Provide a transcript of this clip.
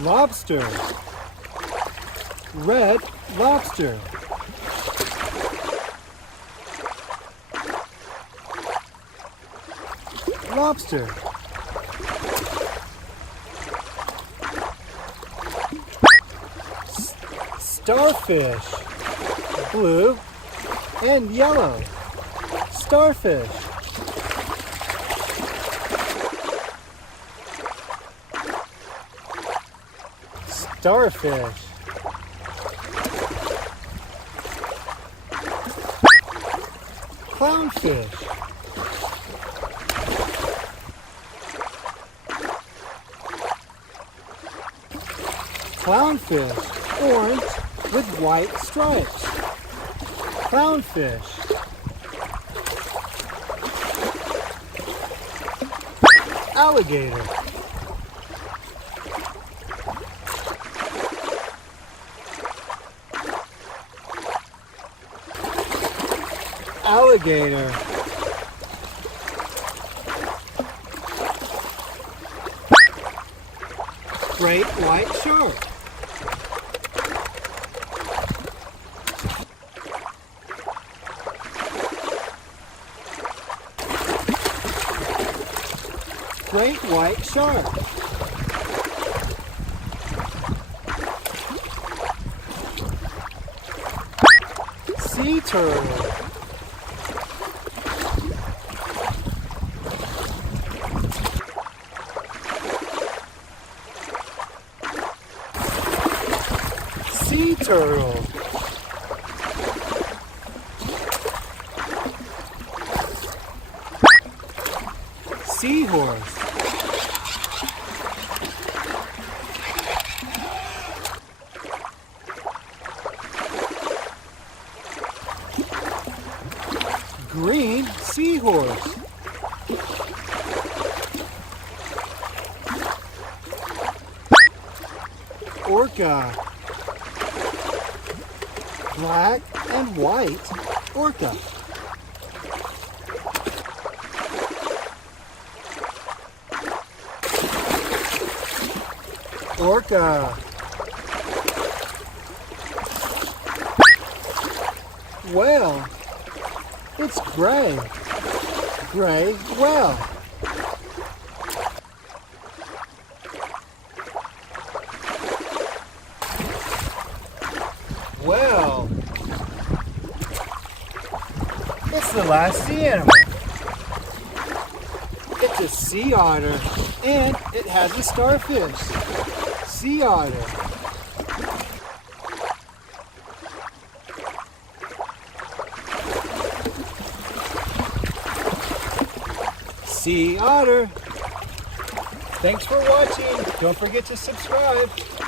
Lobster. Red lobster. Lobster. Starfish. Blue and yellow. Starfish. Starfish. Clownfish. Clownfish, orange with white stripes. Clownfish. Alligator. Alligator. Great white shark. Great white shark. Sea turtle. Sea turtle. Seahorse. Green seahorse. Orca. Black and white orca. Orca. Whale. It's gray. Gray whale. Well, it's the last sea animal. It's a sea otter, and it has a starfish. Sea otter. Sea otter. Thanks for watching. Don't forget to subscribe.